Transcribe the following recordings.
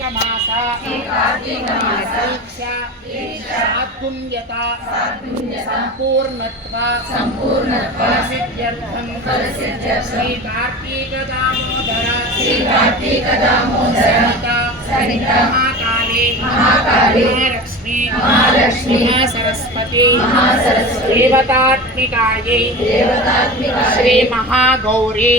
कार्तिकमास सात्पुण्यता सम्पूर्णत्वा फलसिद्ध्यर्थं श्रीकार्तिकदामोदर श्रीकार्तिकदामोदर सहिता महाकाली महाकाली మహాలక్ష్మి మహాసరస్వతి దేవతాత్మికాయై శ్రీ మహాగౌరీ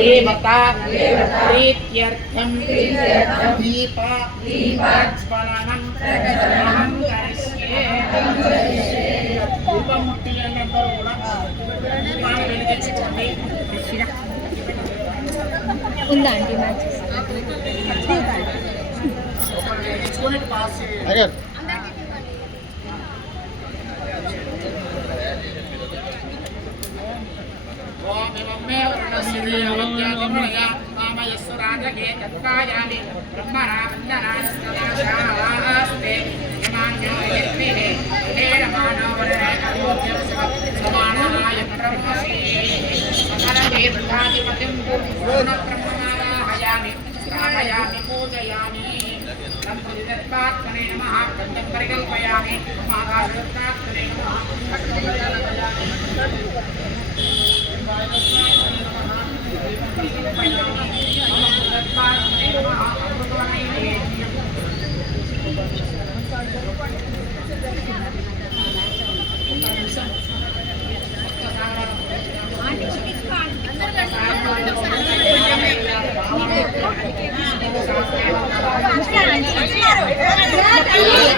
దేవత ప్రీత్యర్థం దీప ప్రజ్వలనం అహం అగర్ ప్రమాణాధిపతి పూర్ణ బ్రహ్మమానాహయామి పూజయామి तत्पात्मने नमः कन्दं परिकल्पयामि माताश्वत्पात्मने नमः कन्दं परिकल्पयामि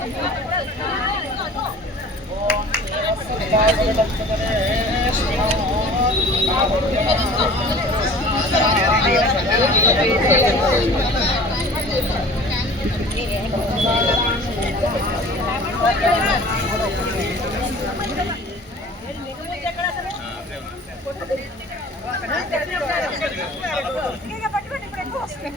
పట్టుకోండి ఇప్పుడు ఎక్కువ వస్తుంది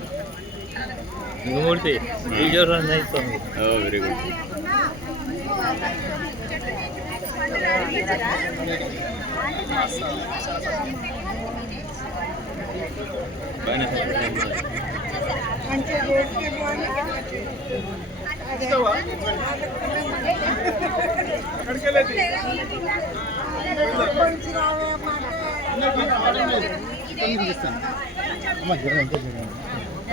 మూర్తి వీడియో రన్ వెరీ గుడ్ అమ్మ జరగండి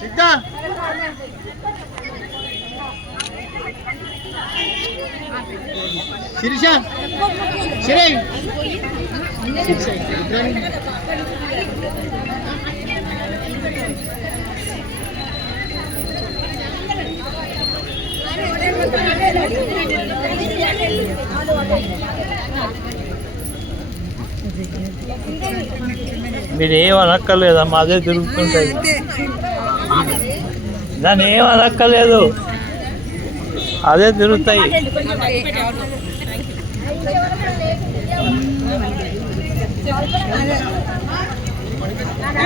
ಸಿಗ್ತಾ ಶಿರೀಶ ಶಿರೇ ಬಿಡಿ ಒಣಕಲ್ಲ ಅದೇ ತಿರುಗಿಸ್ಕೊಂಡ దాని ఏమీ అదక్కలేదు అదే తిరుగుతాయి